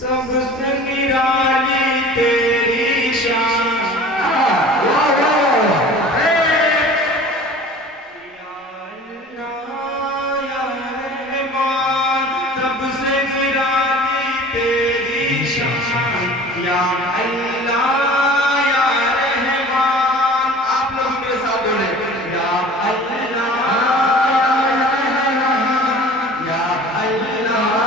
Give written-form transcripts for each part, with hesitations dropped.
सबसे निराली तेरी शान। या अल्लाह या रहमान, सबसे निराली तेरी शान। या अल्लाह या रहमान, आप लोग मेरे साथ बोले या अल्लाह या अल्लाह।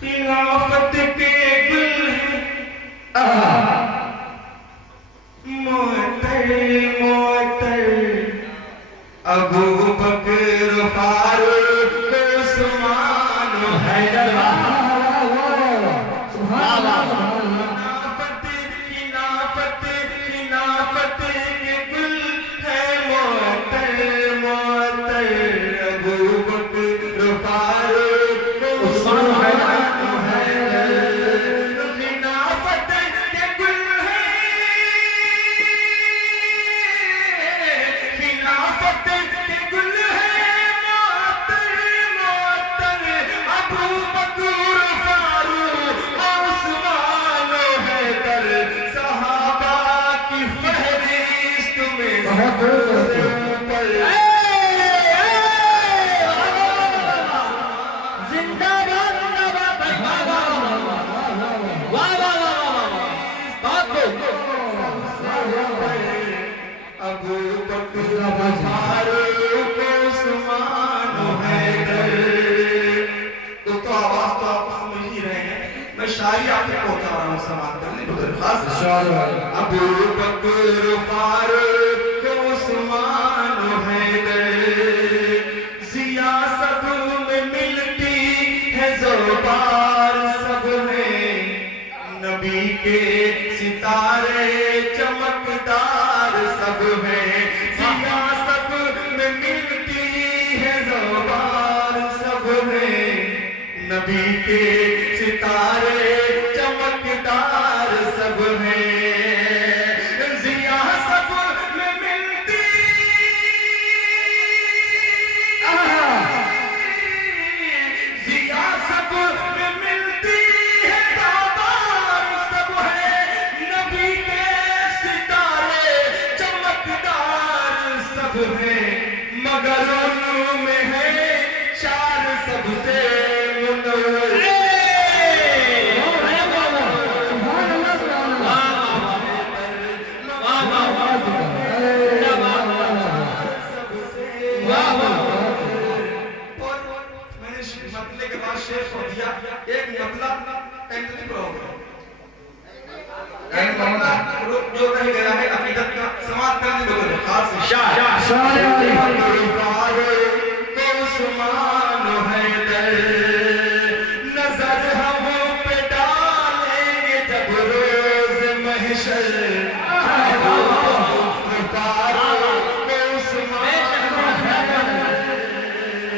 खिलाफत के गुल मोहतर मोहतर अबू बकर फारूक उस्मान हैदर। खिलाफत के गुल है मोहतर मोहतर अबू बकर फारूक उस्मान हैदर। शायरी आपको पहुंचा रहा हूं समाप्त करने को दरखास्त। अबू बकर फारूक उस्मान हैदर, जिया सब में मिलती है ज़ोबार सब में, नबी के सितारे चमकदार सब हैं। के सितारे चमकदार सब हैं, जिया सब में मिलती, जिया सब में मिलती है, ताबार सब है, नबी के सितारे चमकदार सब हैं, मगर उनमें है चार सबसे मुनव्वर। मतले के बाद शेर को दिया एक मतला जो रह गया है अकीदत का समाप्त करने को खास उस्मान हैदर, नजर हम पे डालेंगे जब रोज महशर, अबू बकर फारूक उस्मान हैदर,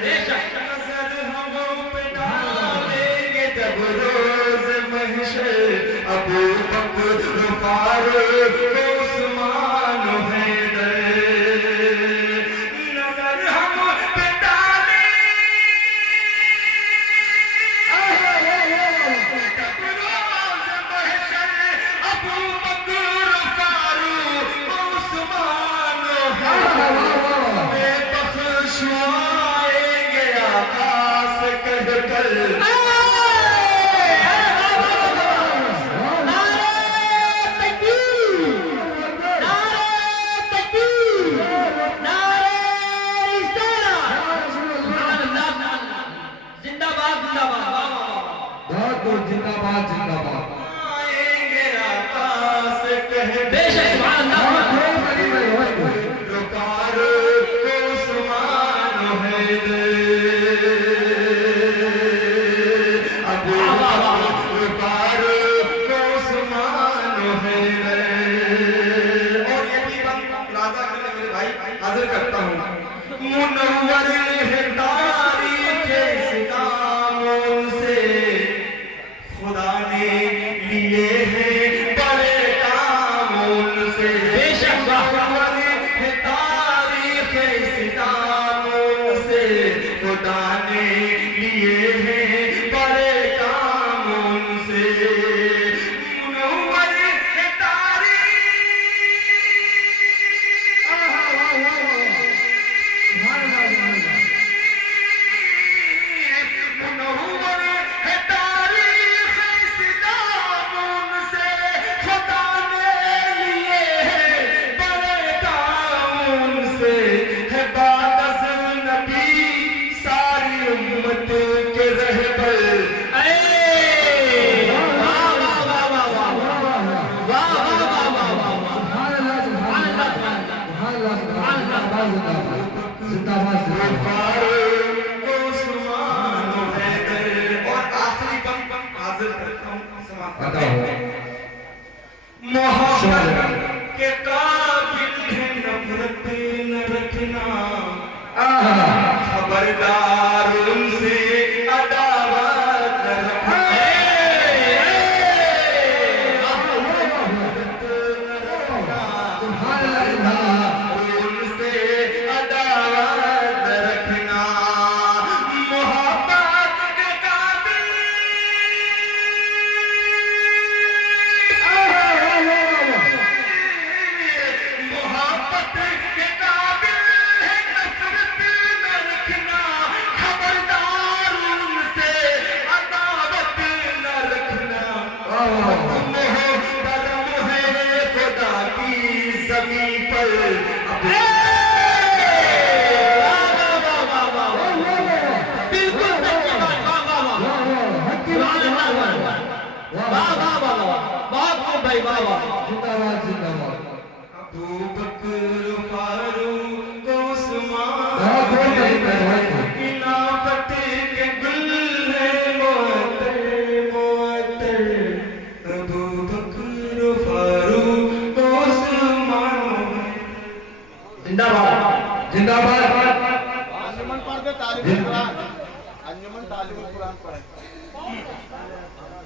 नजर हम पे डालें जब रोज महशर, अबू बकर फारूक उस्मान हैदर, बख्शवाएंगे आकाश कहकर, जिंदाबाद जिंदाबाद आएंगे आकाश कहे बेशक सुभान अल्लाह रुकार उस्मान हैदर, अबू रुकार उस्मान हैदर। और ये भी बात राजा करने मेरे भाई हाजिर करता हूँ, मुनव्वर है तारीख़ इस्लाम से, खुदा ने लिए हैं बड़े काम उनसे, बेशक मुनव्वर है तारीख़ इस्लाम से, खुदा ने लिए हैं बड़े काम उनसे, मुनव्वर है तारीख़, मुनव्वर है तारीख़ इस्लाम से, खुदा ने लिए हैं बड़े काम उनसे, है बादस नबी सारी उम्मत के रहबर। उस्मान हैदर। और आखिरी पंक्ति हाजिर करता हूँ, समाप्त करता हूँ। मोहब्बत के काबिल है नफरत न रखना, खबरदार उनसे अदावत न रखना, उनसे अदावत न रखना, मोहब्बत के काबिल, मोहब्बत के काबिल है नफरत न रखना, खबरदार उनसे अदावत न रखना, मोहतरम है खुदा की ज़मीं पर, बिल्कुल सच्ची बात, बहुत खूब भाई, वाह वाह, जिंदाबाद जिंदाबाद अबू बकर फारूक उस्मान बहुत भाई खिलाफत के गुल है मोहतर मोहतर, अबू बकर फारूक उस्मान। जिंदाबाद जिंदाबाद अंजुमन पढ़ दे तारीफ कुरान, अंजुमन तालीम कुरान पढ़े